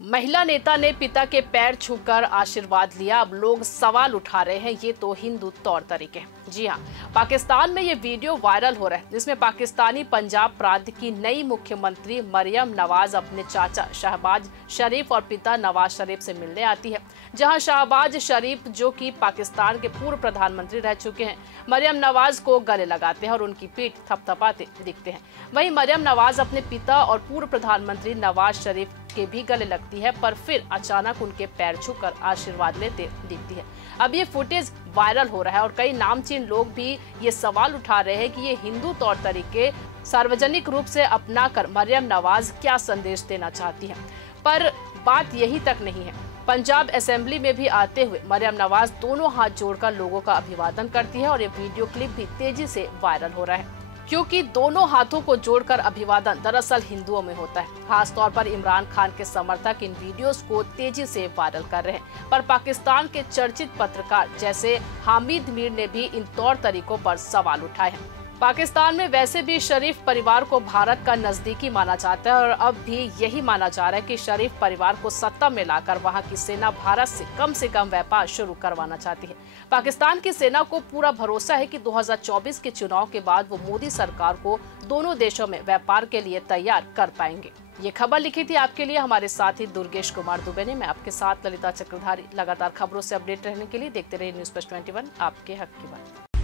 महिला नेता ने पिता के पैर छूकर आशीर्वाद लिया। अब लोग सवाल उठा रहे हैं, ये तो हिंदू तौर तरीके हैं। जी हाँ, पाकिस्तान में ये वीडियो वायरल हो रहा है जिसमें पाकिस्तानी पंजाब प्रांत की नई मुख्यमंत्री मरियम नवाज अपने चाचा शहबाज शरीफ और पिता नवाज शरीफ से मिलने आती है। जहां शहबाज शरीफ, जो कि पाकिस्तान के पूर्व प्रधानमंत्री रह चुके हैं, मरियम नवाज को गले लगाते हैं और उनकी पीठ थपथपाते दिखते हैं। वहीं मरियम नवाज अपने पिता और पूर्व प्रधानमंत्री नवाज शरीफ के भी गले लगती है, पर फिर अचानक उनके पैर छूकर आशीर्वाद लेते दिखती है। अब ये फुटेज वायरल हो रहा है और कई नामचीन लोग भी ये सवाल उठा रहे हैं कि ये हिंदू तौर तरीके सार्वजनिक रूप से अपनाकर मरियम नवाज क्या संदेश देना चाहती हैं। पर बात यही तक नहीं है। पंजाब असेंबली में भी आते हुए मरियम नवाज दोनों हाथ जोड़कर लोगों का अभिवादन करती है और ये वीडियो क्लिप भी तेजी से वायरल हो रहा है, क्योंकि दोनों हाथों को जोड़कर अभिवादन दरअसल हिंदुओं में होता है। खासतौर पर इमरान खान के समर्थक इन वीडियोस को तेजी से वायरल कर रहे हैं, पर पाकिस्तान के चर्चित पत्रकार जैसे हामिद मीर ने भी इन तौर तरीकों पर सवाल उठाए हैं। पाकिस्तान में वैसे भी शरीफ परिवार को भारत का नजदीकी माना जाता है और अब भी यही माना जा रहा है कि शरीफ परिवार को सत्ता में लाकर वहां की सेना भारत से कम व्यापार शुरू करवाना चाहती है। पाकिस्तान की सेना को पूरा भरोसा है कि 2024 के चुनाव के बाद वो मोदी सरकार को दोनों देशों में व्यापार के लिए तैयार कर पाएंगे। ये खबर लिखी थी आपके लिए हमारे साथी दुर्गेश कुमार दुबे ने। मैं आपके साथ ललिता चक्रधारी। लगातार खबरों से अपडेट रहने के लिए देखते रहिए न्यूज़ 21, आपके हक की बात।